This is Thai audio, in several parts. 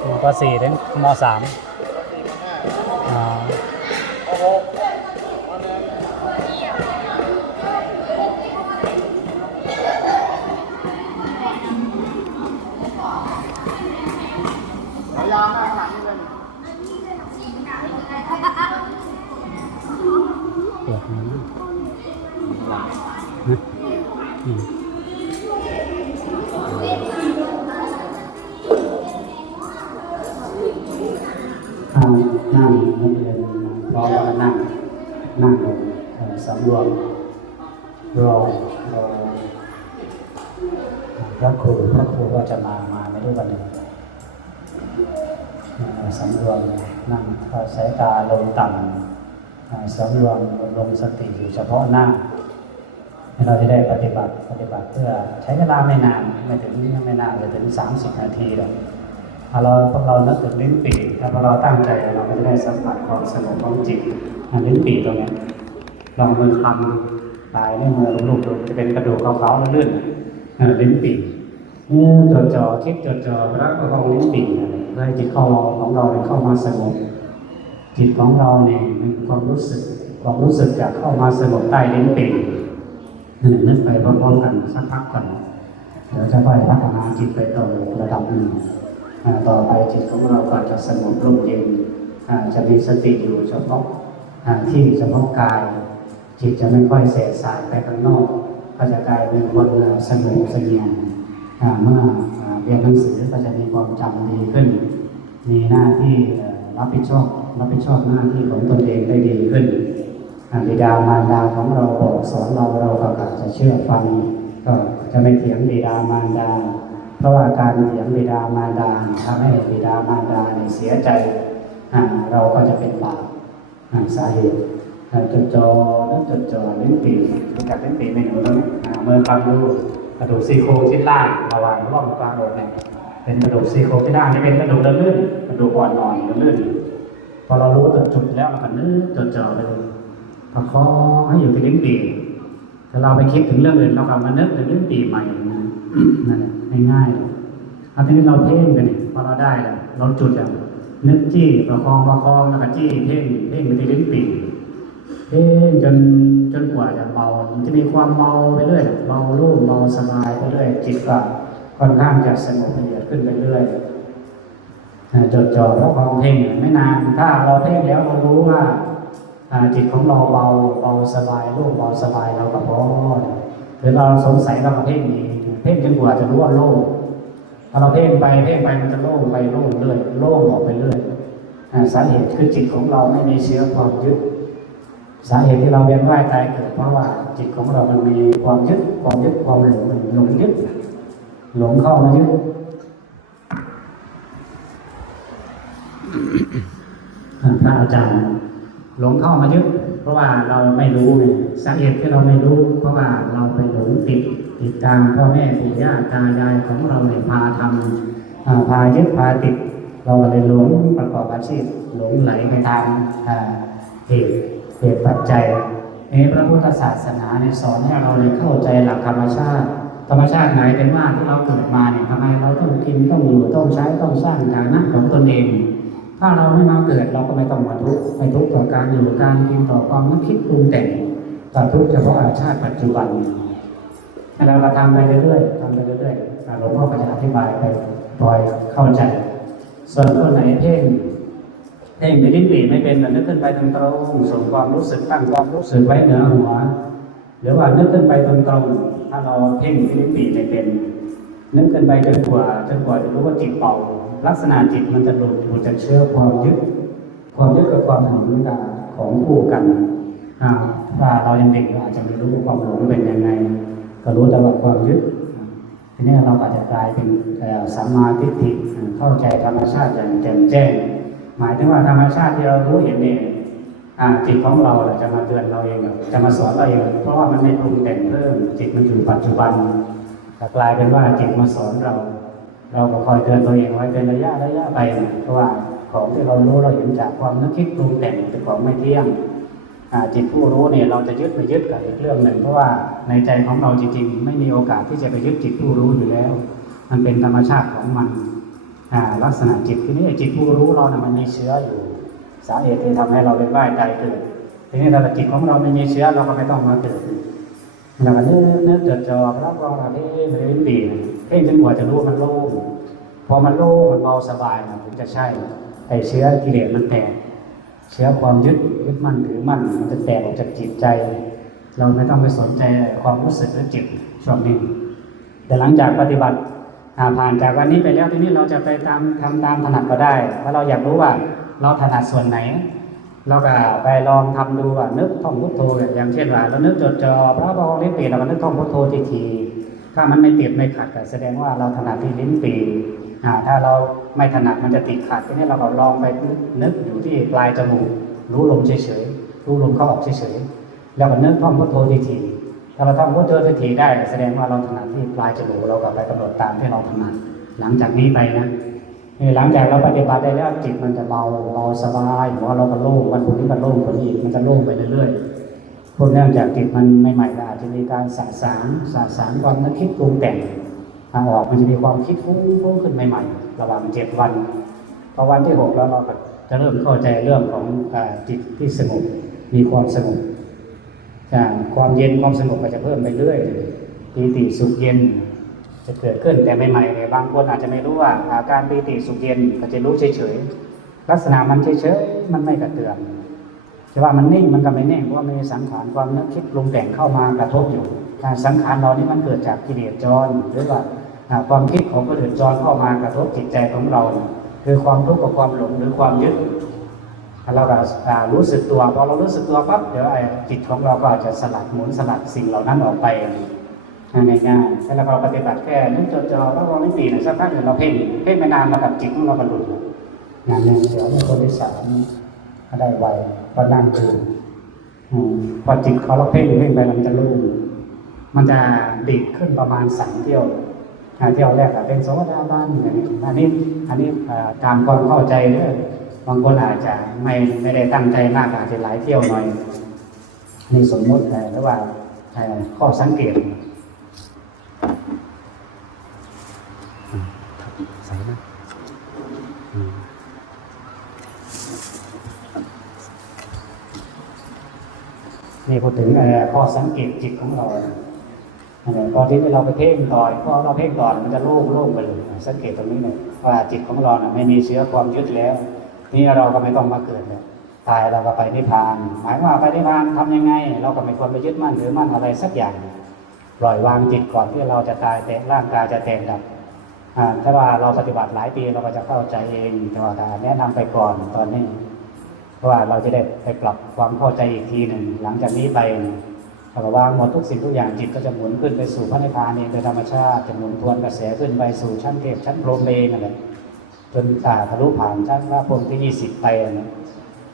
อยู่ป .4 ถึงม .3 อ่านั่งนักเรียนพร้อมกันนั่งนั่งลงสำรวมรอรอพระครูพระครูก็จะมามาไม่ได้วันหนึ่งสำรวมนั่งสายตาลงต่ำสำรวมลงสติอยู่เฉพาะหน้าเราจะได้ปฏิบัติปฏิบัติเพื่อใช้เวลาไม่นานไม่ถึงไม่นานจะถึง30นาทีหรอก พอเราพวกเรานึกถึงลิ้นปีถ้าพอเราตั้งใจเราก็จะได้สัมผัสความสงบของจิตอันลิ้นปีตรงนี้ลองมือคำปลายนิ้วมือลูบๆดูจะเป็นกระดูกเขาวๆลื่นเลิ้นปีเนี่ยจดจ่อคิดจดจ่อรักประคองลิ้นปีนั่นแหละเพื่อให้จิตเข้าเราของเราเนี่ยเข้ามาสงบจิตของเราเนี่ยมีความรู้สึกความรู้สึกอยากเข้ามาสงบใต้ลิ้นปีนั่นแหละนึกไปพร้อมๆกันสักพักก่อนเดี๋ยวจะค่อยพัฒนาจิตไปต่อระดับหนึ่ง ต่อไปจิตของเราก็จะสงบร่มเย็นจะมีสติอยู่เฉพาะที่เฉพาะกาย จิตจะไม่ค่อยเสยสายไปข้างนอก ก็จะกลายเป็นคนสงบเสงี่ยมเมื่อเรียนหนังสือก็จะมีความจำดีขึ้น มีหน้าที่รับผิดชอบรับผิดชอบหน้าที่ของตนเองได้ดีขึ้นบิดามารดาของเราบอกสอนเราเราก็อาจจะเชื่อฟังก็จะไม่เถียงบิดามารดา เพราะว่าการเถียงบิดามารดาทำให้บิดามารดาเนี่ยเสียใจอ่าเราก็จะเป็นบาปอ่าสาเหตุจดจ่อแล้วจดจ่อลิ้นปีรู้จักลิ้นปีไหมหนูตรงนี้อ่าเมื่อกลางดูกระดูกซี่โครงชิ้นล่างระหว่างร่องกลางอกเนี่ยเป็นกระดูกซี่โครงชิ้นล่างที่เป็นกระดูกลื่นกระดูกอ่อนนอนลื่นๆพอเรารู้จุดจุดแล้วเราก็นึกจดจ่อไปเลยประคองให้อยู่ที่ลิ้นปีถ้าเราไปคิดถึงเรื่องอื่นเรากลับมานึกถึงลิ้นปีใหม่นะนั่นแหละ ง่ายๆเลยเอาทีนี้เราเพ่งกันนี่พอเราได้แล้วเราจุดแล้วนึกจี้ประคองประคองแล้วก็จี้เพ่งเพ่งไปที่ลิ้นปีเพ่งจนจนกว่าจะเบาจะมีความเบาไปเรื่อยเบาโล่งเบาสบายไปเรื่อยจิตก็ค่อนข้างจะสงบละเอียดขึ้นไปเรื่อยอ่าจดจ่อเพระความเพ่งไม่นานถ้าเราเพ่งแล้วเรารู้ว่าจิตของเราเบาเบาสบายโล่งเบาสบายเราก็พอหรือเราสงสัยเราก็เพ่งนี้ พ่งจนกว่าจะรู้ว่าโล่งพอเราเพ่งไปเพ่งไปมันจะโล่งไปโล่งเรื่อยโล่งออกไปเรื่อยสาเหตุคือจิตของเราไม่มีเชื้อความยึด สาเหตุที่เราเวียนว่ายตายเกิดเพราะว่าจิตของเรามันมีความยึดความยึดความหลงมันหลงยึด หลงเข้ามายึดอ่าพระอาจารย์หลงเข้ามายึด เพราะว่าเราไม่รู้สาเหตุที่เราไม่รู้ เพราะว่าเราไปหลงติด ติดตามพ่อแม่ปู่ย่าตายายของเราเนี่ยพาทำอ่าพายึดพาติดเราเลยหลงประกอบอาชีพหลงไหลไปตามเหตุเหตุปัจจัยเอะพระพุทธศาสนาเนี่ยสอนให้เราเนี่ยเข้าใจหลักธรรมชาติ ธรรมชาติไหนเป็นว่าที่เราเกิดมาเนี่ยทำไมเราต้องกินต้องอยู่ต้องใช้ต้องสร้างฐานะของตนเอง ถ้าเราไม่มาเกิดเราก็ไม่ต้องมาทุกข์ไม่ทุกข์ต่อการอยู่การกินต่อความนึกคิดปรุงแต่งต่อทุกข์เฉพาะอาชาติปัจจุบัน ให้เราก็ทำไปเรื่อยๆทำไปเรื่อยๆหลวงพ่อก็จะอธิบายไปปล่อยเข้าใจ ส่วนคนไหนเพ่งเพ่งไปลิ้นปีไม่เป็นนึกขึ้นไปตรงตรงๆส่งความรู้สึกตั้งความรู้สึกไว้เหนือหัวหรือว่านึกขึ้นไปตรงตรงๆถ้าเราเพ่งที่ลิ้นปีไม่เป็น นึกขึ้นไปจนกว่าจนกว่าจะรู้ว่าจิตเป่า ลักษณะจิตมันจะหลุดหลุดจากเชื้อความยึด ความยึดกับความหลงนี่ของคู่กันอ่าว่าเรายังเด็กเราอาจจะไม่รู้ว่าความหลงเป็นยังไง ก็รู้แต่ว่าความยึดทีนี้เราอาจจะกลายเป็นสัมมาทิฏฐิเข้าใจธรรมชาติอย่างแจ่มแจ้ง หมายถึงว่าธรรมชาติที่เรารู้เห็นเนี่ยอ่าจิตของเราจะมาเตือนเราเองจะมาสอนเราเอง เพราะว่ามันไม่ปรุงแต่งเพิ่มจิตมันอยู่ปัจจุบันกลายเป็นว่าจิตมาสอนเรา เราก็คอยเตือนตัวเองไว้เป็นระยะระยะไปเพราะว่าของที่เรารู้เราเห็นจากความนึกคิดปรุงแต่งเป็นของไม่เที่ยง จิตผู้รู้เนี่ยเราจะยึดไปยึดกับอีกเรื่องหนึ่งเพราะว่าในใจของเราจริงๆ ไม่มีโอกาสที่จะไปยึดจิตผู้รู้อยู่แล้ว มันเป็นธรรมชาติของมันลักษณะจิตทีนี้จิตผู้รู้เราเนะมันมีเชื้ออยู่สาเหตุที่ทำให้เราเป็นว่ายตายเกิดทีนี้เราจิตของเราไม่มีเชื้อเราก็ไม่ต้องมาเกิดเราก็นึกนึกจดจ่อรับรองอะไรไม่ได้ปีเพ่งจนกว่าจะรู้มันโล่งพอมันโล่งมันเบาสบายมันถึงจะใช่ไอเชื้อกิเลสมันแตก เชื้อความยึดยึดมั่นถือมั่นมันจะแตกออกจากจิตใจ เราไม่ต้องไปสนใจความรู้สึกหรือจิตช่วงนี้แต่หลังจากปฏิบัติผ่านจากวันนี้ไปแล้วทีนี้เราจะไปตามทำตามถนัดก็ได้เพราเราอยากรู้ว่าเราถนัดส่วนไหน เราก็ไปลองทำดูว่านึกท่องพุทโธอย่างเช่นว่าเรานึกจดจ่อพระบองลิ้นปีเราก็นึกท่องพุทโธทีทีถ้ามันไม่ติดไม่ขัดก็แสดงว่าเราถนัดที่ลิ้นปี ถ้าเราไม่ถนัดมันจะติดขัดทีนี้เราก็ลองไปนึกอยู่ที่ปลายจมูกรู้ลมเฉยๆรู้ลมเข้าออกเฉยๆแล้วก็นึกท่องพุทโธทีทีๆถ้าเราท่องพุทโธทีทีๆได้ แสดงว่าเราถนัดที่ปลายจมูกเราก็ไปกำหนดตามที่เราถนัดหลังจากนี้ไปนะหลังจากเราปฏิบัติได้แล้วจิตมันจะเบาเบาสบายหัวเราก็โล่งวันพรุ่งนี้ก็โล่งกว่านี้อีมันจะโล่งไปเรื่อยๆพวกเนื่องจากจิตมันใหม่ๆอาจจะมีการสะสางสะสางความนึกคิดปรุงแต่ง ทางออกมันจะมีความคิดฟุ้งฟุ้งขึ้นใหม่ๆ ระหว่างเจ็ดวันพอวันที่หกแล้วเราก็จะเริ่มเข้าใจเรื่องของอจิตที่สงบมีความสงบจากความเย็นความสงบก็จะเพิ่มไปเรื่อยปีติสุขเย็น จะเกิดขึ้นแต่ใหม่ๆเนี่ยบางคนอาจจะไม่รู้ว่าอาการปีติสุขเย็นก็จะรู้เฉยๆลักษณะมันเฉยๆมันไม่กระเตือนจะว่ามันนิ่งมันก็ไม่นิ่งเพราะมีสังขารความนึกคิดปรุงแต่งเข้ามากระทบอยู่การสังขารเรานี่มันเกิดจากกิเลสจรหรือว่า ความคิดของคนอื่นจรเข้ามากระทบจิตใจของเรา คือความทุกข์กับความหลงหรือความยึดเราก็อ่ารู้สึกตัวพอเรารู้สึกตัวปั๊บเดี๋ยวไอ้จิตของเราก็อาจจะสลัดหมุนสลัดสิ่งเหล่านั้นออกไปง่ายๆแล้วเราปฏิบัติแค่นึกจดจ่อแล้วเราไม่ตีหนึ่งสักพักหนึ่งเราเพ่งเพ่งไม่นานเรากับจิตของเราบรรลุงานหนึ่งเดี๋ยวคนที่สามก็ได้ไวก็นั่งดูอืมพอจิตเขาเราเพ่งเพ่งไปมันจะรุ่งมันจะดีดขึ้นประมาณสามเที่ยว เที่ยวแรกอะเป็นโสดาบันอย่างนี้อันนี้อันนี้อ่าตามความเข้าใจเด้อบางคนอาจจะไม่ไม่ได้ตั้งใจมากอาจจะหลายเที่ยวหน่อยนี่สมมติแต่หรือว่าข้อสังเกตใส่นะนี่พูดถึงเอ่อข้อสังเกตจิตของเรา พอที่เราไปเพ่งต่อยพอเราเพ่งต่อยมันจะโล่งโล่งไปเลยสังเกตตรงนี้เลยว่าจิตของเรานะไม่มีเชื้อความยึดแล้ว นี่เราก็ไม่ต้องมาเกิดเลยตายเราก็ไปนิพพาน หมายว่าไปนิพพานทำยังไง เราก็ไม่ควรไปยึดมั่นหรือมั่นอะไรสักอย่าง ปล่อยวางจิตก่อนที่เราจะตายแต่ร่างกายจะแตกดับถ้าว่าเราปฏิบัติหลายปีเราก็จะเข้าใจเองแต่ว่าแนะนำไปก่อนตอนนี้เพราะว่าเราจะได้ไปปรับความเข้าใจอีกทีหนึ่งหลังจากนี้ไป เราวางหมดทุกสิ่งทุกอย่างจิตก็จะหมุนขึ้นไปสู่พระนิพพานเองโดยธรรมชาติจะหมุนทวนกระแสขึ้นไปสู่ชั้นเทพชั้นพรหมเองนั่นแหละจนตาทะลุผ่านชั้นพระพรหมที่ยี่สิบไปนะ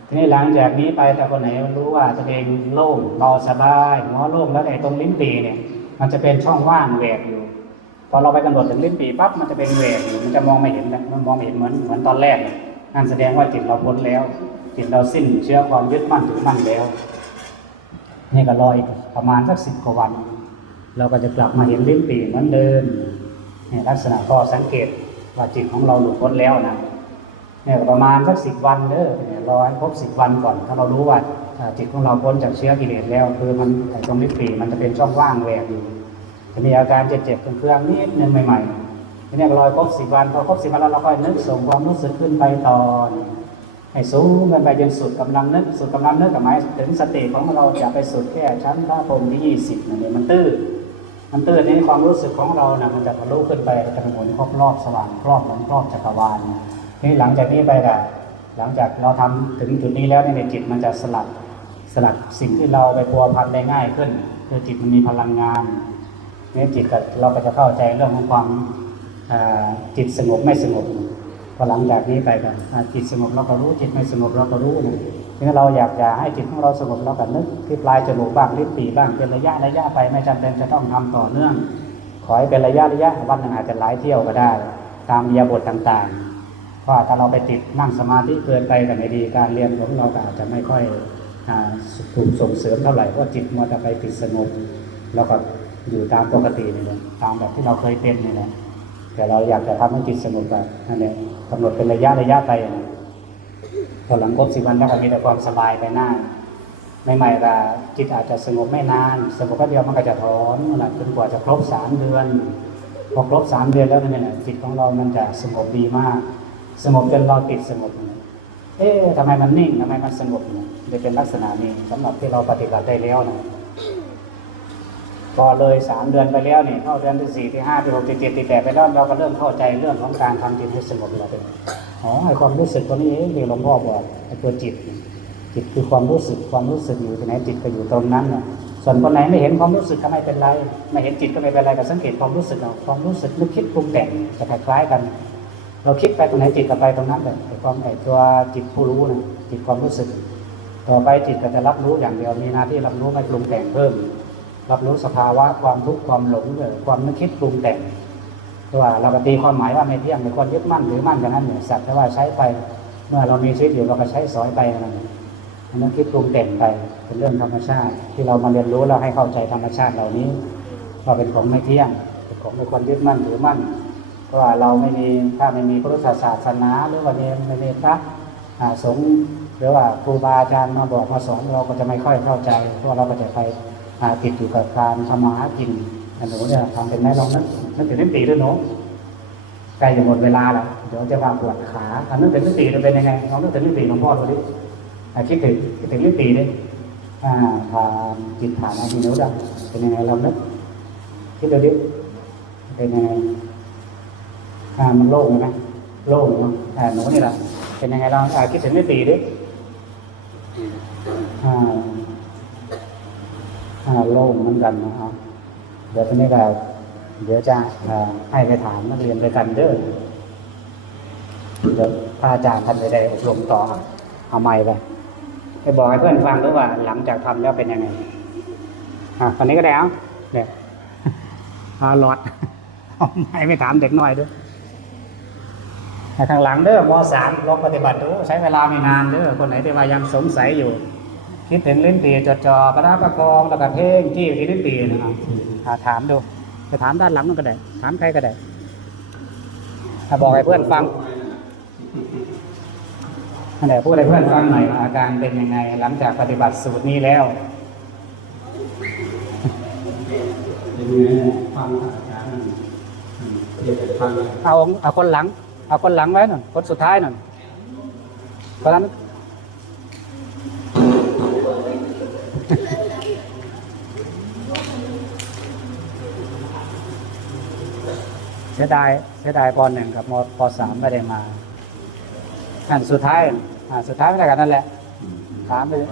ทีนี้หลังจากนี้ไปแต่คนไหนรู้ว่าตัวเองโล่งเบาสบายหัวโล่งแล้วไอ้ตรงลิ้นปีเนี่ย มันจะเป็นช่องว่างแหวกอยู่พอเราไปกำหนดถึงลิ้นปีปั๊บมันจะเป็นเวทอยู่มันจะมองไม่เห็นนะมันมองไม่เห็นเหมือนเหมือนตอนแรกนะนั่นแสดงว่าจิตเราพ้นแล้วจิตเราสิ้นเชื้อความยึดมั่นถือมั่นแล้ว นี่ก็รออีกประมาณสักสิบกว่าวัน เราก็จะกลับมาเห็นลิ้นปีเหมือนเดิมนี่ลักษณะก็สังเกตว่าจิตของเราหลุดพ้นแล้วนะเนี่ยประมาณสักสิบวันเด้อเนี่ยรอให้ครบสิบวันก่อน ถ้าเรารู้ว่าจิตของเราพ้นจากเชื้อกิเลสแล้ว คือมันไอ้ตรงลิ้นปีมันจะเป็นช่องว่างแหวกอยู่จะมีอาการเจ็บๆเครื่องๆนิดนึงใหม่ๆทีนี้รอยครบสิบวันพอครบสิบวันแล้วเราก็นึกส่งความรู้สึกขึ้นไปต่อ ให้สูงขึ้นไปจนสุดกำลังนึกสุดกำลังนึกกับหมายถึงสติของเราจะไปสุดแค่ชั้นพระพรหมที่ยี่สิบนั่นเองมันตื้อมันตื้อในความรู้สึกของเรานะมันจะทะลุขึ้นไปจะหมุนครอบรอบสว่างครอบเหมือนครอบจักรวาลนี่หลังจากนี้ไปละหลังจากเราทำถึงจุดนี้แล้วในจิตมันจะสลัดสลัดสิ่งที่เราไปพัวพันได้ง่ายขึ้น คือจิตมันมีพลังงานเนี่ยจิตก็เราก็จะเข้าใจเรื่องของความจิตสงบไม่สงบ พอหลังจากนี้ไปกันจิตสงบเราก็รู้จิตไม่สงบเราก็รู้นะทีนี้เราอยากจะให้จิตของเราสงบเราก็นึกที่ปลายจมูกบ้างลิ้นปีบ้างเป็นระยะระยะไปไม่จำเป็นจะต้องทำต่อเนื่อง ขอให้เป็นระยะระยะวันหนึ่งอาจจะหลายเที่ยวก็ได้ ตามเรียาบทต่างๆเพราะถ้าเราไปติดนั่งสมาธิเกินไปกันไม่ดีการเรียนของเราก็อาจจะไม่ค่อยถูกส่งเสริมเท่าไหร่เพราะจิตมันจะไปติดสงบแล้วก็อยู่ตามปกตินี่แหละตามแบบที่เราเคยเป็นนี่แหละแต่เราอยากจะทำให้จิตสงบแบบนั่นเอง กำหนดเป็นระยะระยะไปนะพอหลังครบสิบวันแล้วก็มีแต่ความสบายไปหน้าใหม่ๆก็จิตอาจจะสงบไม่นาน สงบก็เดียวมันก็จะถอนนะจนกว่าจะครบสามเดือนพอครบสามเดือนแล้วเนี่ยนะจิตของเรามันจะสงบดีมาก สงบจนเราติดสงบเอ๊ะทำไมมันนิ่งทำไมมันสงบเนะจะเป็นลักษณะนี้สำหรับที่เราปฏิบัติได้แล้วนะ พอเลยสามเดือนไปแล้วเนี่ยเข้าเดือนที่สี่ที่ห้าที่หกที่เจ็ดที่แปดไปแล้วเราก็เริ่มเข้าใจเรื่องของการทำจิตให้สงบเราเป็นอ๋อไอความรู้สึกตัวนี้เองที่หลวงพ่อบอกไอตัวจิต จิตคือความรู้สึกความรู้สึกอยู่ที่ไหนจิตก็อยู่ตรงนั้นเนี่ยส่วนคนไหนไม่เห็นความรู้สึกก็ไม่เป็นไรไม่เห็นจิตก็ไม่เป็นไรก็สังเกตความรู้สึกเอาความรู้สึกนึกคิดปรุงแต่งจะคล้ายกัน เราคิดไปตรงไหนจิตก็ไปตรงนั้นเลยความไอตัวจิตผู้รู้นะจิตความรู้สึก ต่อไปจิตก็จะรับรู้อย่างเดียวมีหน้าที่รับรู้ไม่ปรุงแต่งเพิ่ม รับรู้สภาวะความทุกข์ความหลงเลยความนึกคิดปรุงแต่งเพราะว่าเราก็ตีความหมายว่าไม่เที่ยงไม่ควรยึดมั่นหรือมั่นกันนั้นเนี่ยสักแต่ว่าใช้ไป เมื่อเรามีชีวิตอยู่เราก็ใช้สอยไปนั่นองมันนึกคิดปรุงแต่งไปเป็นเรื่องธรรมชาติ ที่เรามาเรียนรู้เราให้เข้าใจธรรมชาติเหล่านี้ว่าเป็นของไม่เที่ยงเป็นของไม่ควรยึดมั่นหรือมั่นเพราะว่าเราไม่มีถ้าไม่มีพุทธศาสนาหรือว่าไม่มีพระสงฆ์หรือว่าครูบาอาจารย์มาบอกมาสอนเราก็จะไม่ค่อยเข้าใจเพราะว่าเราก็จะไป อ่าติดอยู่กับการทำมาหากินหนูเนี่ยทำเป็นไหมลองนึกนึกถึงนิตีด้วยหนูใกล้จะหมดเวลาแล้วเดี๋ยวจะมาปวดขาอันนึกถึงนิตีจะเป็นยังไงลองนึกถึงนิตีหลวงพ่อดูดิคิดถึงคิดถึงนิตีดิอ่าผ่านจิตผ่านอาทีนิ้วดังเป็นยังไงลองนึกคิดดูดิเป็นยังไงอ่ามันโล่งไหมโล่งเนาะอ่าหนูนี่แหละเป็นยังไงลองอ่าคิดถึงนิตีดิอ่า อ่าโล่งเหมือนกันนะครับเดี๋ยวตอนนี้ก็เดี๋ยวจะให้ไปถามนักเรียนด้วยกันเด้อเดี๋ยวพระอาจารย์ท่านจะได้อบรมต่อเอาไม้ไปไปบอกให้เพื่อนฟังด้วยว่า หลังจากทำแล้วเป็นยังไงอ่าตอนนี้ก็ได้เอาเนี่ยอาหลอดเอาไม้ไปถามเด็กน้อยด้วยข้างหลังเด้อมสามลองปฏิบัติดูใช้เวลาไม่นานเด้อคนไหนที่ว่ายังสงสัยอยู่ คิดถึงลิ้นปีจดจ่อประดับประคองแล้วก็เพ่งที่อยู่ที่ลิ้นปีนะครับอ่าถามดูไปถามด้านหลังนั่นก็ได้ถามใครก็ได้ถ้าบอกให้เพื่อนฟังนั่นแหละพูดให้เพื่อนฟังหน่อยว่าอาการเป็นยังไง หลังจากปฏิบัติสูตรนี้แล้วเป็นไงฟังอาจารย์เรียกฟังเอาเอาคนหลัง เอาคนหลังไว้หน่อยคนสุดท้ายหน่อยเพราะฉะนั้น เสียดายเสียดายปหนึ่งกับมปสามไม่ได้มาอันสุดท้ายอ่าสุดท้ายไม่ได้กันนั่นแหละถามไปเลย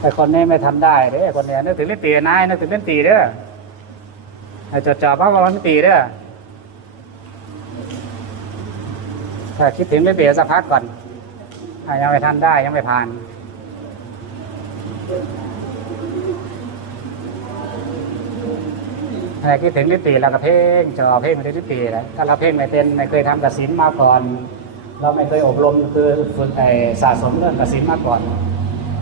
แต่คนนี้ไม่ทำได้เด้คนนี้นึกถึงเล่นตีนายนึกถึงเล่นตีเด้อไอ้จดจ่อพระบรมตีเด้อถ้าคิดถึงเล่นตีสักพักก่อนอยังไม่ทันได้ยังไม่ผ่าน ถ้า คิดถึงนิติเราก็เพ่งจอเพ่งไปที่นิตินะถ้าเราเพ่งไม่เป็นไม่เคยทำกสินมาก่อน เราไม่เคยอบรมคือฝึกไอ้สะสมเรื่องกสินมาก่อน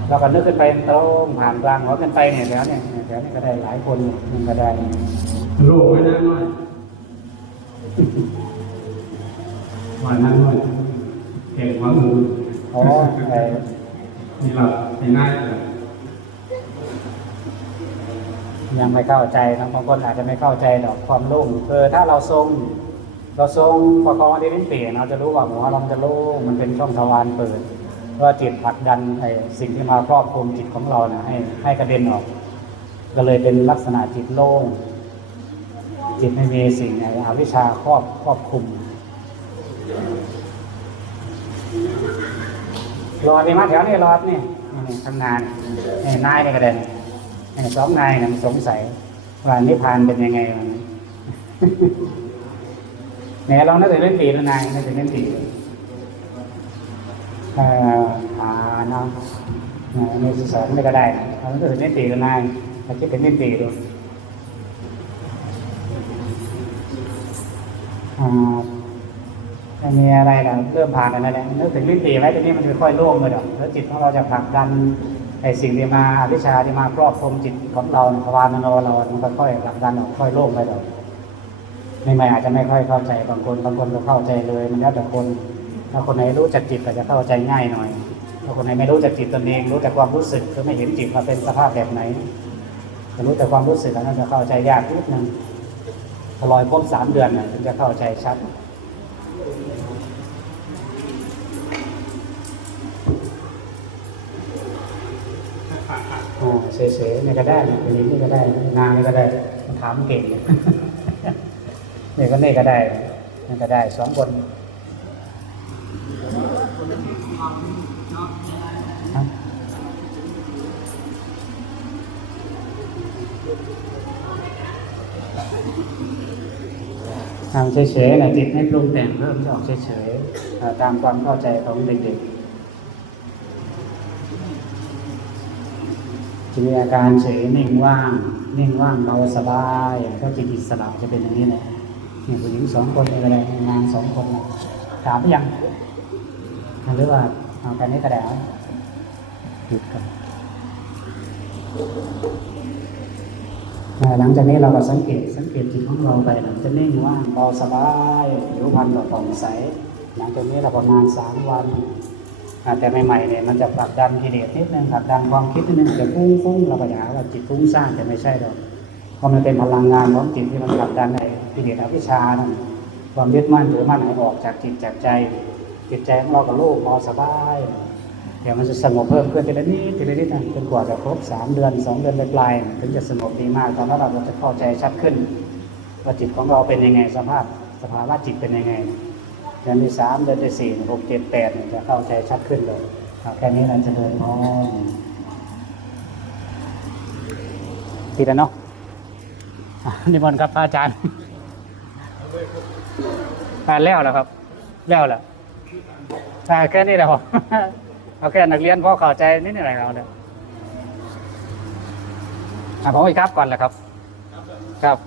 เราก็นึกขึ้นไปตรงผ่านกลางหัวขึ้นไปเนี่ยแถวเนี่ยแถวนี้ก็ได้หลายคนมันก็ได้โลกไม่ได้น้อยวันนั้นน้อยเห็นหัวมืออ๋อไอ้นี่เราที่ง่ายเลย ยังไม่เข้าใจนะบางคนอาจจะไม่เข้าใจดอกความโล่งคือถ้าเราทรงเราทรงประคองที่ลิ้นปี่เราจะรู้ว่าหัวเราจะโล่งมันเป็นช่องทวารเปิดเพราะว่าจิตผลักดันไอ้สิ่งที่มาครอบคลุมจิตของเรานะให้ให้กระเด็นออก ก็เลยเป็นลักษณะจิตโล่งจิตไม่มีสิ่งไอ้อวิชชาครอบครอบคลุมรอดนี่มาแถวนี้รอดนี่นี่ทำงานนี่นายนี่กระเด็น สองนายนะสงสัยว่านิพพานเป็นยังไงมันแหมลองนึกถึงเรื่องตีแล้วนายนึกถึงเรื่องตีอ่อหาเนาะเอ่อสอนไม่ก็ได้เรานึกถึงเรื่องตีแล้วนายเราคิดถึงเรื่องตีดูอ่ามีอะไรแล้วเริ่มผ่านอะไรแล้วนึกถึงเรื่องตีไว้ทีนี้มันจะค่อยโล่งเลยดอกแล้วจิตของเราจะผลักดัน ไอ้สิ่งที่มาอวิชชาที่มาครอบคลุมจิตของเราภาวานโนเรามันก็ค่อยหลักดันออกค่อยโล่งไปดอกใหม่ๆอาจจะไม่ค่อยเข้าใจบางคนบางคนก็เข้าใจเลย มันแล้วแต่คนถ้าคนไหนรู้จักจิตก็จะเข้าใจง่ายหน่อยถ้าคนไหนไม่รู้จักจิตตนเองรู้แต่ความรู้สึกก็ไม่เห็นจิตว่าเป็นสภาพแบบไหนจะรู้แต่ความรู้สึกอันนั้นจะเข้าใจยากนิดนึงพอลอยพ้นสามเดือนน่ะถึงจะเข้าใจชัด เฉยๆนี่ก็ได้นะคนนี้นี่ก็ได้ นางนี่ก็ได้ถามเก่งนี่ก็นี่ก็ได้นี่ก็ได้สองคนทำเฉยๆนะจิตไม่ปรุงแต่งเพิ่มจะออกเฉยๆตามความเข้าใจของเด็กๆ จะ มีอาการเฉยนิ่งว่างนิ่งว่างเบาสบายก็จิตอิสระจะเป็นอย่างนี้แหละนี่ผู้หญิงสองคนนี่ก็ได้งานสองคนถามไปยังหรือว่าเอากันนี้ก็ได้เอาหยุดกันอ่หลังจากนี้เราก็สังเกตสังเกตจิตของเราไปนะจะนิ่งว่างเบาสบายผิวพรรณก็ผ่องใส หลังจากนี้เราประมาณสามวัน แต่ใหม่ๆเนี่ยมันจะผลักดันกิเลสนิดนึงผลักดันความคิดนิดนึงจจะฟุ้งฟุ้งเราก็อยากหาว่าจิตฟุ้งซ่านแต่ไม่ใช่หรอกเพราะมันเป็นพลังงานของจิตที่มันผลักดันในกิเลสอวิชชานั่นความยึดมั่นถือมั่นให้ออกจากจิตจากใจ จิตใจของเราก็โล่งเบาสบายเดี๋ยวมันจะสงบเพิ่มขึ้นทีละนิดทีละนิดนะจนกว่าจะครบสามเดือนสองเดือนปลายๆถึงจะสงบดีมากตอนนั้นเราจะเข้าใจชัดขึ้นว่าจิตของเราเป็นยังไงสภาพสภาวะจิตเป็นยังไง เดือนที่สามเดือนที่สี่หกเจ็ดแปดเนี่ยจะเข้าใจชัดขึ้นเลยเอาแค่นี้เราจะเดินมองติดแล้วเนาะอะนิมนต์ครับพระอาจารย์อ่าแล้วแล้วครับ แล้วแล้วอ่าแค่นี้แหละครับเอาแค่นักเรียนพอเข้าใจนิดหน่อยเราเนี่ยอะผมอีกครับก่อนแหละครับ ครับ